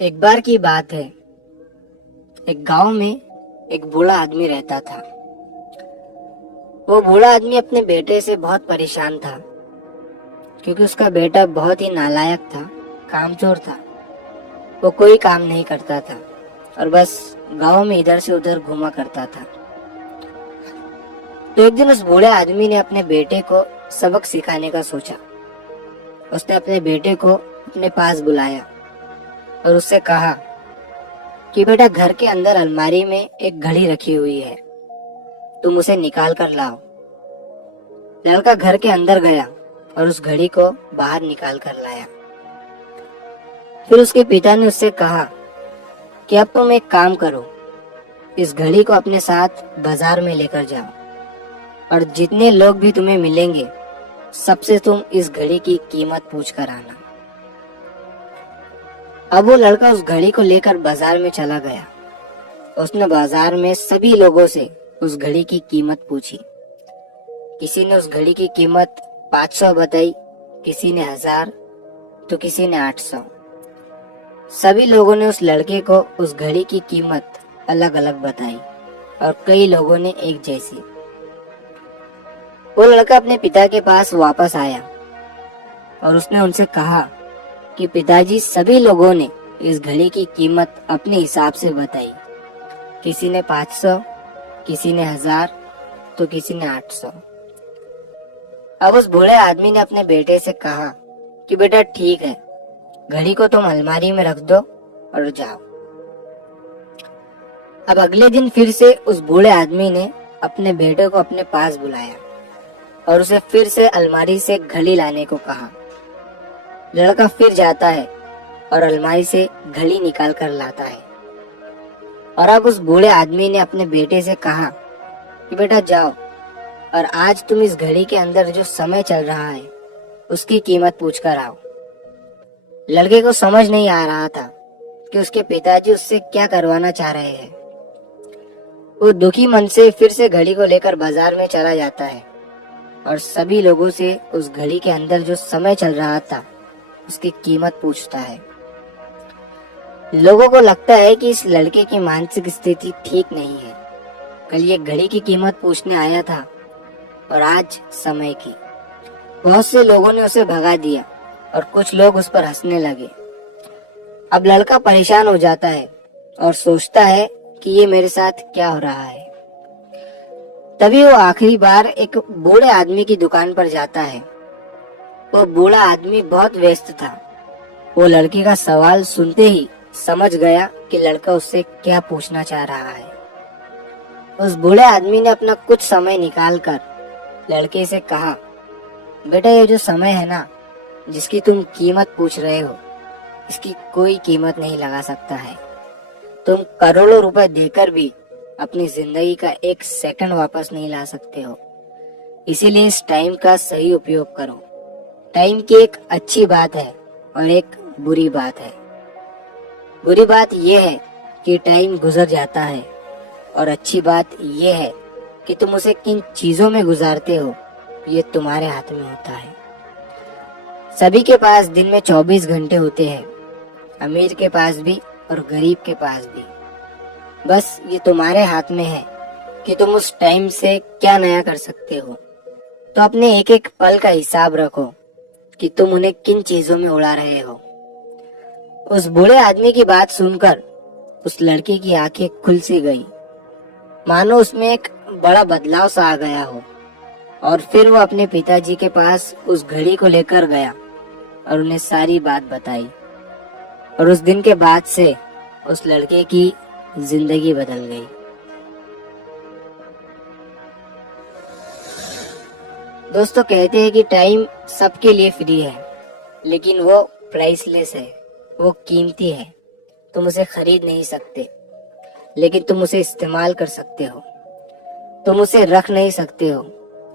एक बार की बात है। एक गांव में एक बूढ़ा आदमी रहता था। वो बूढ़ा आदमी अपने बेटे से बहुत परेशान था, क्योंकि उसका बेटा बहुत ही नालायक था, कामचोर था। वो कोई काम नहीं करता था और बस गांव में इधर से उधर घूमा करता था। तो एक दिन उस बूढ़े आदमी ने अपने बेटे को सबक सिखाने का सोचा। उसने अपने बेटे को अपने पास बुलाया और उससे कहा कि बेटा, घर के अंदर अलमारी में एक घड़ी रखी हुई है, तुम उसे निकाल कर लाओ। लड़का घर के अंदर गया और उस घड़ी को बाहर निकाल कर लाया। फिर उसके पिता ने उससे कहा कि अब तुम एक काम करो, इस घड़ी को अपने साथ बाजार में लेकर जाओ और जितने लोग भी तुम्हें मिलेंगे सबसे तुम इस घड़ी की कीमत पूछ कर आना। अब वो लड़का उस घड़ी को लेकर बाजार में चला गया। उसने बाजार में सभी लोगों से उस घड़ी की कीमत पूछी। किसी ने उस घड़ी की कीमत 500 बताई, किसी ने 1000, तो किसी ने 800। सभी लोगों ने उस लड़के को उस घड़ी की कीमत अलग अलग बताई और कई लोगों ने एक जैसी। वो लड़का अपने पिता के पास वापस आया और उसने उनसे कहा कि पिताजी, सभी लोगों ने इस घड़ी की कीमत अपने हिसाब से बताई। किसी ने 500, किसी ने 1000, तो किसी ने 800। अब उस बूढ़े आदमी ने अपने बेटे से कहा कि बेटा ठीक है, घड़ी को तुम अलमारी में रख दो और जाओ। अब अगले दिन फिर से उस बूढ़े आदमी ने अपने बेटे को अपने पास बुलाया और उसे फिर से अलमारी से घड़ी लाने को कहा। लड़का फिर जाता है और अलमारी से घड़ी निकाल कर लाता है। और अब उस बूढ़े आदमी ने अपने बेटे से कहा कि बेटा जाओ और आज तुम इस घड़ी के अंदर जो समय चल रहा है उसकी कीमत पूछ कर आओ। लड़के को समझ नहीं आ रहा था कि उसके पिताजी उससे क्या करवाना चाह रहे हैं। वो दुखी मन से फिर से घड़ी को लेकर बाजार में चला जाता है और सभी लोगों से उस घड़ी के अंदर जो समय चल रहा था उसकी कीमत पूछता है। लोगों को लगता है कि इस लड़के की मानसिक स्थिति ठीक नहीं है। कल ये घड़ी की कीमत पूछने आया था और आज समय की। बहुत से लोगों ने उसे भगा दिया और कुछ लोग उस पर हंसने लगे। अब लड़का परेशान हो जाता है और सोचता है कि ये मेरे साथ क्या हो रहा है। तभी वो आखिरी बार एक बूढ़े आदमी की दुकान पर जाता है। वो बूढ़ा आदमी बहुत व्यस्त था। वो लड़के का सवाल सुनते ही समझ गया कि लड़का उससे क्या पूछना चाह रहा है। उस बूढ़े आदमी ने अपना कुछ समय निकालकर लड़के से कहा, बेटा, ये जो समय है ना, जिसकी तुम कीमत पूछ रहे हो, इसकी कोई कीमत नहीं लगा सकता है। तुम करोड़ों रुपए देकर भी अपनी जिंदगी का एक सेकंड वापस नहीं ला सकते हो। इसीलिए इस टाइम का सही उपयोग करो। टाइम की एक अच्छी बात है और एक बुरी बात है। बुरी बात यह है कि टाइम गुजर जाता है और अच्छी बात यह है कि तुम उसे किन चीजों में गुजारते हो, ये तुम्हारे हाथ में होता है। सभी के पास दिन में 24 घंटे होते हैं, अमीर के पास भी और गरीब के पास भी। बस ये तुम्हारे हाथ में है कि तुम उस टाइम से क्या नया कर सकते हो। तो अपने एक एक पल का हिसाब रखो कि तुम उन्हें किन चीजों में उड़ा रहे हो। उस बूढ़े आदमी की बात सुनकर उस लड़के की आंखें खुल सी गई, मानो उसमें एक बड़ा बदलाव सा आ गया हो। और फिर वो अपने पिताजी के पास उस घड़ी को लेकर गया और उन्हें सारी बात बताई। और उस दिन के बाद से उस लड़के की जिंदगी बदल गई। दोस्तों, कहते हैं कि टाइम सबके लिए फ्री है, लेकिन वो प्राइसलेस है, वो कीमती है। तुम उसे खरीद नहीं सकते, लेकिन तुम उसे इस्तेमाल कर सकते हो। तुम उसे रख नहीं सकते हो,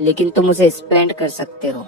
लेकिन तुम उसे स्पेंड कर सकते हो।